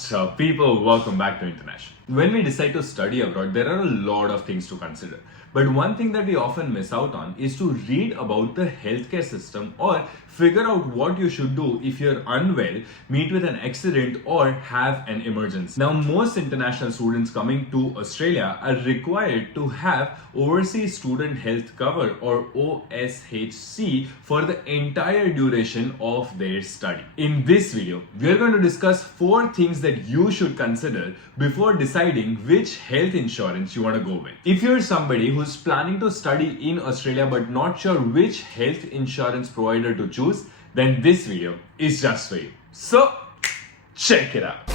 What's up, people? Welcome back to International. When we decide to study abroad, there are a lot of things to consider. But one thing that we often miss out on is to read about the healthcare system or figure out what you should do if you're unwell, meet with an accident, or have an emergency. Now, most international students coming to Australia are required to have Overseas Student Health Cover or OSHC for the entire duration of their study. In this video, we're going to discuss 4 things that you should consider before deciding which health insurance you want to go with. If you're somebody who's planning to study in Australia but not sure which health insurance provider to choose, then this video is just for you. So, check it out.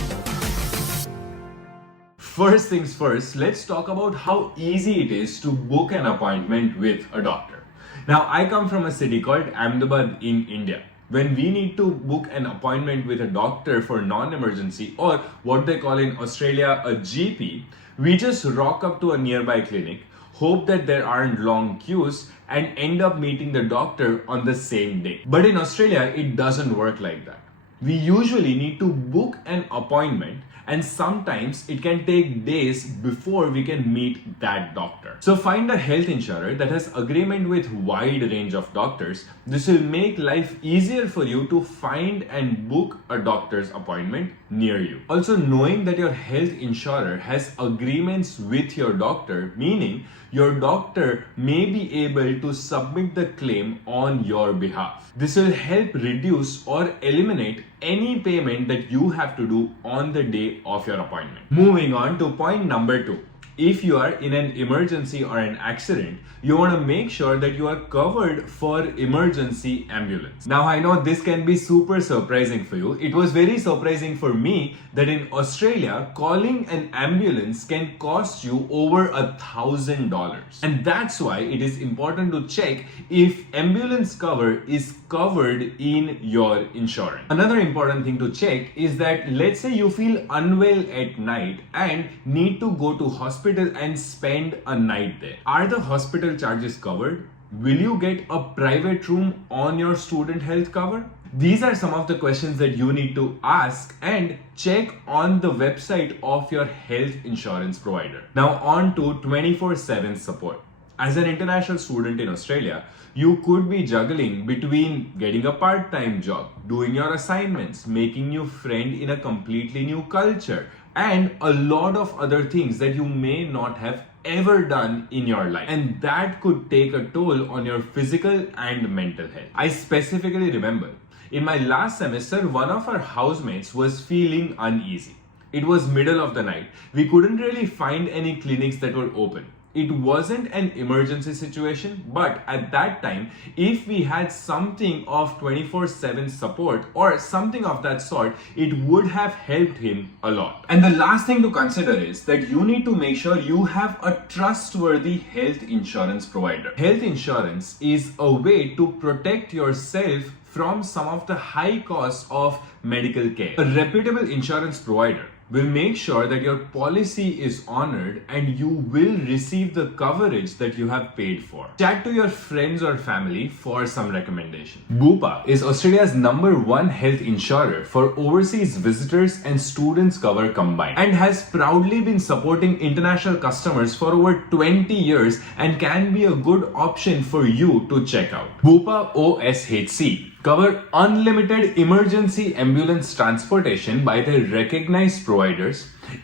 First things first, let's talk about how easy it is to book an appointment with a doctor. Now, I come from a city called Ahmedabad in India. When we need to book an appointment with a doctor for non-emergency or what they call in Australia a GP, we just rock up to a nearby clinic, hope that there aren't long queues, and end up meeting the doctor on the same day. But in Australia, it doesn't work like that. We usually need to book an appointment, and sometimes it can take days before we can meet that doctor. So find a health insurer that has agreement with wide range of doctors. This will make life easier for you to find and book a doctor's appointment near you. Also, knowing that your health insurer has agreements with your doctor, meaning your doctor may be able to submit the claim on your behalf. This will help reduce or eliminate any payment that you have to do on the day of your appointment. Moving on to point number 2. If you are in an emergency or an accident, you want to make sure that you are covered for emergency ambulance. Now, I know this can be super surprising for you. It was very surprising for me that in Australia, calling an ambulance can cost you over $1,000. And that's why it is important to check if ambulance cover is covered in your insurance. Another important thing to check is that let's say you feel unwell at night and need to go to hospital and spend a night there. Are the hospital charges covered? Will you get a private room on your student health cover? These are some of the questions that you need to ask and check on the website of your health insurance provider. Now on to 24/7 support. As an international student in Australia, you could be juggling between getting a part-time job, doing your assignments, making new friends in a completely new culture, and a lot of other things that you may not have ever done in your life. And that could take a toll on your physical and mental health. I specifically remember in my last semester, one of our housemates was feeling uneasy. It was middle of the night. We couldn't really find any clinics that were open. It wasn't an emergency situation, but at that time, if we had something of 24/7 support or something of that sort, it would have helped him a lot. And the last thing to consider is that you need to make sure you have a trustworthy health insurance provider. Health insurance is a way to protect yourself from some of the high costs of medical care. A reputable insurance provider will make sure that your policy is honored and you will receive the coverage that you have paid for. Chat to your friends or family for some recommendation. Bupa is Australia's #1 health insurer for overseas visitors and students cover combined, and has proudly been supporting international customers for over 20 years and can be a good option for you to check out. Bupa OSHC cover unlimited emergency ambulance transportation by their recognized providers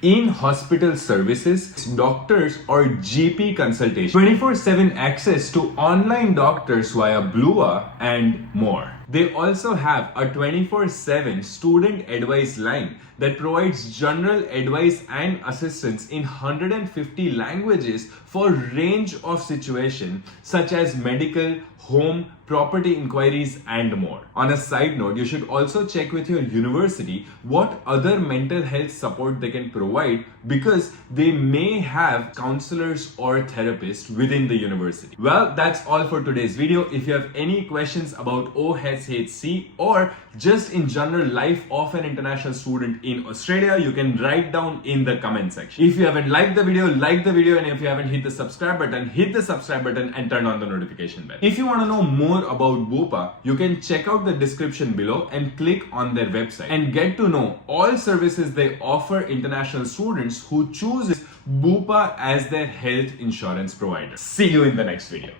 in hospital services, doctors or GP consultation, 24/7 access to online doctors via Blua, and more. They also have a 24/7 student advice line that provides general advice and assistance in 150 languages for range of situations such as medical, home, property inquiries, and more. On a side note, you should also check with your university what other mental health support they can provide, because they may have counselors or therapists within the university. Well, that's all for today's video. If you have any questions about OSHC or just in general life of an international student in Australia, you can write down in the comment section. If you haven't liked the video, like the video, and if you haven't hit the subscribe button, hit the subscribe button and turn on the notification bell. If you want to know more more about Bupa, you can check out the description below and click on their website and get to know all services they offer international students who choose Bupa as their health insurance provider. See you in the next video.